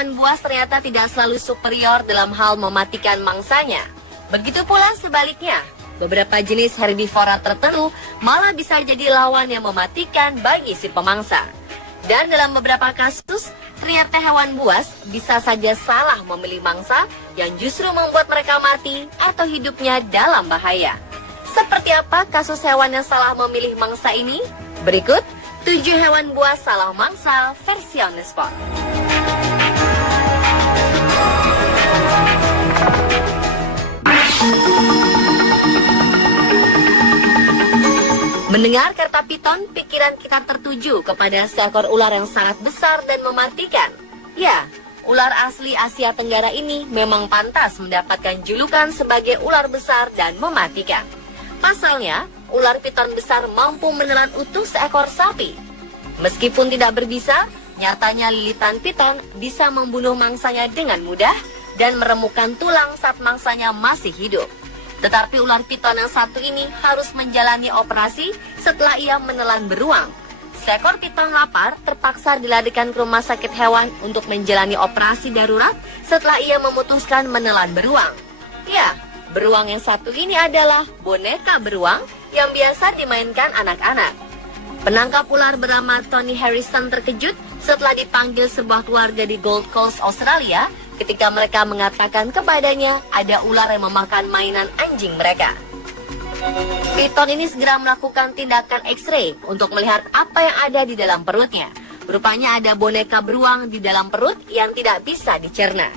hewan buas ternyata tidak selalu superior dalam hal mematikan mangsanya. Begitu pula sebaliknya, beberapa jenis herbivora tertentu malah bisa jadi lawan yang mematikan bagi si pemangsa. Dan dalam beberapa kasus, ternyata hewan buas bisa saja salah memilih mangsa yang justru membuat mereka mati atau hidupnya dalam bahaya. Seperti apa kasus hewan yang salah memilih mangsa ini? Berikut 7 hewan buas salah mangsa versi on the spot. Mendengar kata piton, pikiran kita tertuju kepada seekor ular yang sangat besar dan mematikan. Ya, ular asli Asia Tenggara ini memang pantas mendapatkan julukan sebagai ular besar dan mematikan. Pasalnya, ular piton besar mampu menelan utuh seekor sapi. Meskipun tidak berbisa, nyatanya lilitan piton bisa membunuh mangsanya dengan mudah dan meremukkan tulang saat mangsanya masih hidup. Tetapi ular piton yang satu ini harus menjalani operasi setelah ia menelan beruang. Seekor piton lapar terpaksa dilarikan ke rumah sakit hewan untuk menjalani operasi darurat setelah ia memutuskan menelan beruang. Ya, beruang yang satu ini adalah boneka beruang yang biasa dimainkan anak-anak. Penangkap ular bernama Tony Harrison terkejut setelah dipanggil sebuah keluarga di Gold Coast, Australia, ketika mereka mengatakan kepadanya ada ular yang memakan mainan anjing mereka. Piton ini segera melakukan tindakan X-ray untuk melihat apa yang ada di dalam perutnya. Rupanya ada boneka beruang di dalam perut yang tidak bisa dicerna.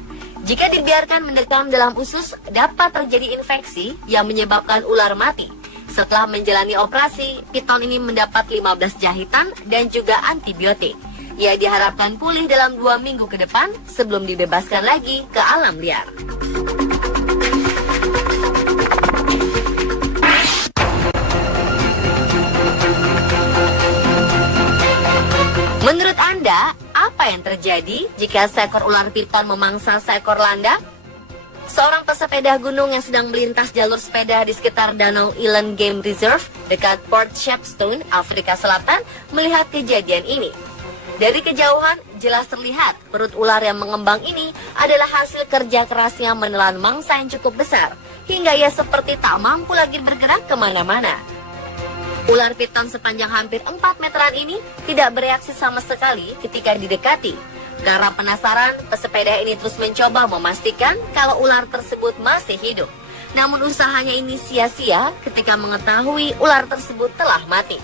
Jika dibiarkan mendekam dalam usus, dapat terjadi infeksi yang menyebabkan ular mati. Setelah menjalani operasi, piton ini mendapat 15 jahitan dan juga antibiotik. Ia diharapkan pulih dalam 2 minggu ke depan sebelum dibebaskan lagi ke alam liar. Menurut Anda, apa yang terjadi jika seekor ular piton memangsa seekor landak? Seorang pesepeda gunung yang sedang melintas jalur sepeda di sekitar Danau Eland Game Reserve dekat Port Shepstone, Afrika Selatan, melihat kejadian ini. Dari kejauhan, jelas terlihat perut ular yang mengembang ini adalah hasil kerja kerasnya menelan mangsa yang cukup besar, hingga ia seperti tak mampu lagi bergerak kemana-mana. Ular piton sepanjang hampir 4 meteran ini tidak bereaksi sama sekali ketika didekati. Karena penasaran, pesepeda ini terus mencoba memastikan kalau ular tersebut masih hidup. Namun usahanya ini sia-sia ketika mengetahui ular tersebut telah mati.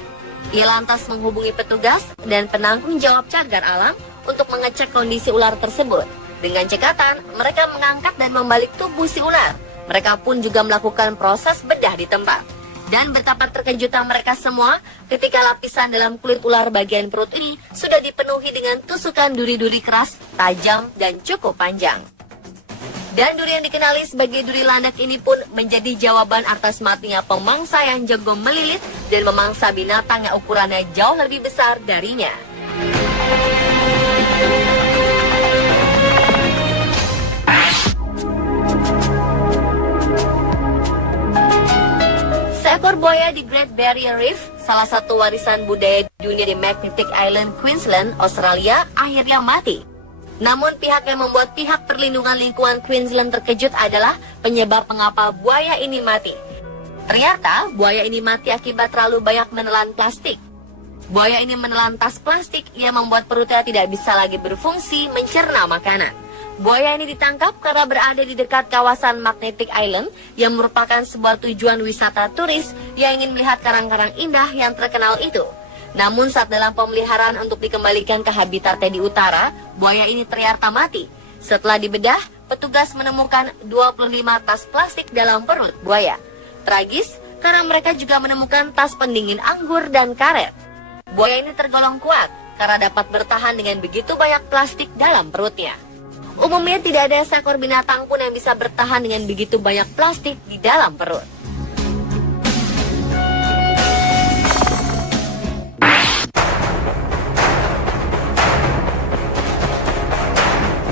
Ia lantas menghubungi petugas dan penanggung jawab cagar alam untuk mengecek kondisi ular tersebut. Dengan cekatan, mereka mengangkat dan membalik tubuh si ular. Mereka pun juga melakukan proses bedah di tempat. Dan betapa terkejutan mereka semua ketika lapisan dalam kulit ular bagian perut ini sudah dipenuhi dengan tusukan duri-duri keras, tajam, dan cukup panjang. Dan duri yang dikenali sebagai duri landak ini pun menjadi jawaban atas matinya pemangsa yang jago melilit dan memangsa binatang yang ukurannya jauh lebih besar darinya. Seekor buaya di Great Barrier Reef, salah satu warisan budaya dunia di Magnetic Island, Queensland, Australia, akhirnya mati. Namun pihak yang membuat pihak perlindungan lingkungan Queensland terkejut adalah penyebab mengapa buaya ini mati. Ternyata buaya ini mati akibat terlalu banyak menelan plastik. Buaya ini menelan tas plastik yang membuat perutnya tidak bisa lagi berfungsi mencerna makanan. Buaya ini ditangkap karena berada di dekat kawasan Magnetic Island yang merupakan sebuah tujuan wisata turis yang ingin melihat karang-karang indah yang terkenal itu. Namun saat dalam pemeliharaan untuk dikembalikan ke habitatnya di utara, buaya ini ternyata mati. Setelah dibedah, petugas menemukan 25 tas plastik dalam perut buaya. Tragis karena mereka juga menemukan tas pendingin anggur dan karet. Buaya ini tergolong kuat karena dapat bertahan dengan begitu banyak plastik dalam perutnya. Umumnya tidak ada seekor binatang pun yang bisa bertahan dengan begitu banyak plastik di dalam perut.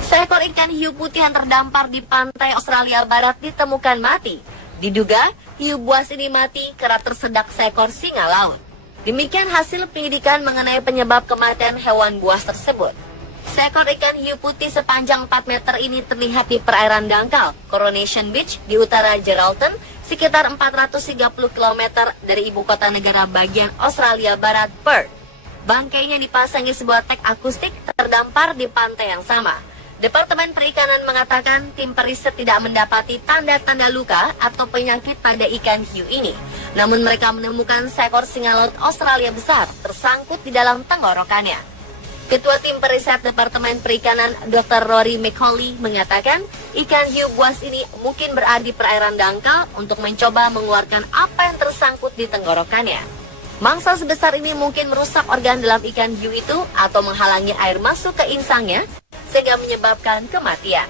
Seekor ikan hiu putih yang terdampar di pantai Australia Barat ditemukan mati. Diduga, hiu buas ini mati karena tersedak seekor singa laut. Demikian hasil penyidikan mengenai penyebab kematian hewan buas tersebut. Seekor ikan hiu putih sepanjang 4 meter ini terlihat di perairan dangkal Coronation Beach di utara Geraldton, sekitar 430 km dari ibu kota negara bagian Australia Barat, Perth. Bangkainya dipasangi sebuah tag akustik terdampar di pantai yang sama. Departemen Perikanan mengatakan tim periset tidak mendapati tanda-tanda luka atau penyakit pada ikan hiu ini. Namun mereka menemukan seekor singa laut Australia besar tersangkut di dalam tenggorokannya. Ketua tim periset Departemen Perikanan Dr. Rory McCauley mengatakan ikan hiu buas ini mungkin berada di perairan dangkal untuk mencoba mengeluarkan apa yang tersangkut di tenggorokannya. Mangsa sebesar ini mungkin merusak organ dalam ikan hiu itu atau menghalangi air masuk ke insangnya sehingga menyebabkan kematian.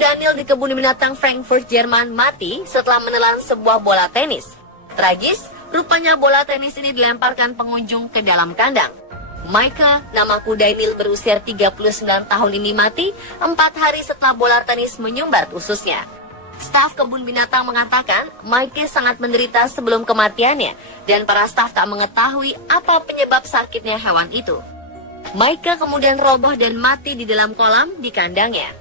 Daniel di kebun binatang Frankfurt, Jerman mati setelah menelan sebuah bola tenis. Tragis, rupanya bola tenis ini dilemparkan pengunjung ke dalam kandang. Micah, nama kuda Daniel berusia 39 tahun ini mati 4 hari setelah bola tenis menyumbat ususnya. Staf kebun binatang mengatakan Micah sangat menderita sebelum kematiannya dan para staf tak mengetahui apa penyebab sakitnya hewan itu. Micah kemudian roboh dan mati di dalam kolam di kandangnya.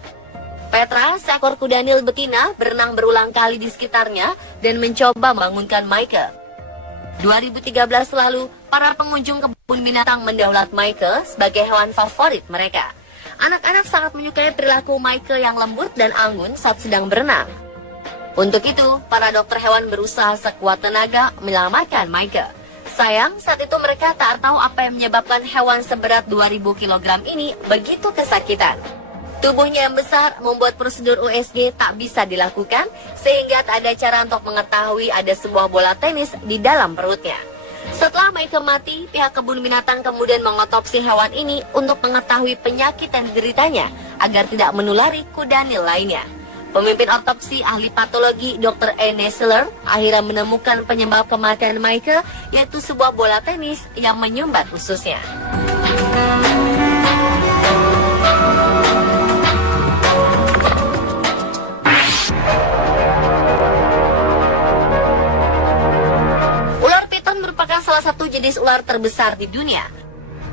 Petra, seekor kuda Nil betina, berenang berulang kali di sekitarnya dan mencoba membangunkan Michael. 2013 lalu, para pengunjung kebun binatang mendaulat Michael sebagai hewan favorit mereka. Anak-anak sangat menyukai perilaku Michael yang lembut dan anggun saat sedang berenang. Untuk itu, para dokter hewan berusaha sekuat tenaga menyelamatkan Michael. Sayang, saat itu mereka tak tahu apa yang menyebabkan hewan seberat 2000 kg ini begitu kesakitan. Tubuhnya yang besar membuat prosedur USG tak bisa dilakukan sehingga tak ada cara untuk mengetahui ada sebuah bola tenis di dalam perutnya. Setelah Michael mati, pihak kebun binatang kemudian mengotopsi hewan ini untuk mengetahui penyakit yang dideritanya agar tidak menulari kuda Nil lainnya. Pemimpin otopsi ahli patologi Dr. Anne Seller akhirnya menemukan penyebab kematian Michael yaitu sebuah bola tenis yang menyumbat ususnya. Salah satu jenis ular terbesar di dunia.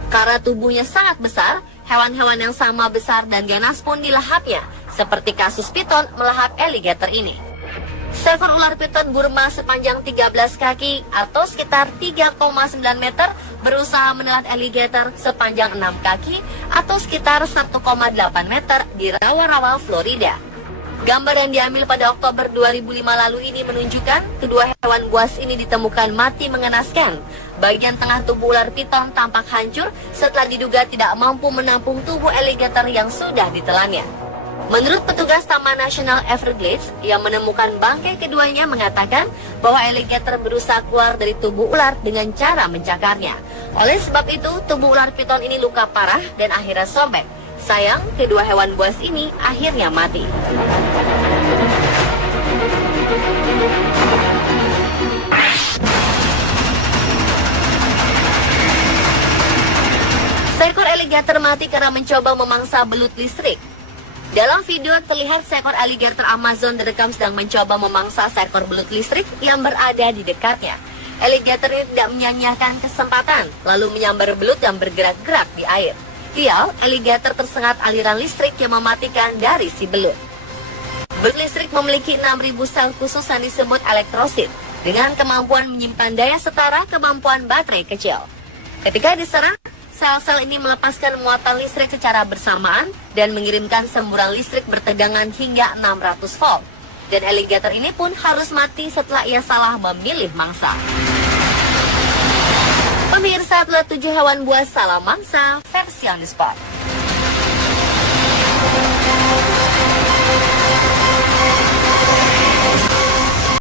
Karena tubuhnya sangat besar, hewan-hewan yang sama besar dan ganas pun dilahapnya, seperti kasus piton melahap alligator ini. Seekor ular piton Burma sepanjang 13 kaki atau sekitar 3,9 meter berusaha menelan alligator sepanjang 6 kaki atau sekitar 1,8 meter di rawa-rawa Florida. Gambar yang diambil pada Oktober 2005 lalu ini menunjukkan kedua hewan buas ini ditemukan mati mengenaskan. Bagian tengah tubuh ular piton tampak hancur setelah diduga tidak mampu menampung tubuh alligator yang sudah ditelannya. Menurut petugas Taman Nasional Everglades yang menemukan bangkai keduanya mengatakan bahwa alligator berusaha keluar dari tubuh ular dengan cara mencakarnya. Oleh sebab itu, tubuh ular piton ini luka parah dan akhirnya sobek. Sayang, kedua hewan buas ini akhirnya mati. Seekor alligator mati karena mencoba memangsa belut listrik. Dalam video terlihat seekor alligator Amazon direkam sedang mencoba memangsa seekor belut listrik yang berada di dekatnya. Alligator ini tidak menyia-nyiakan kesempatan, lalu menyambar belut yang bergerak-gerak di air. Sial, alligator tersengat aliran listrik yang mematikan dari si belut. Belut listrik memiliki 6.000 sel khusus yang disebut elektrosit, dengan kemampuan menyimpan daya setara kemampuan baterai kecil. Ketika diserang, sel-sel ini melepaskan muatan listrik secara bersamaan dan mengirimkan semburan listrik bertegangan hingga 600 volt. Dan alligator ini pun harus mati setelah ia salah memilih mangsa. Pemirsa, telah 7 hewan buas salah mangsa versi on the spot.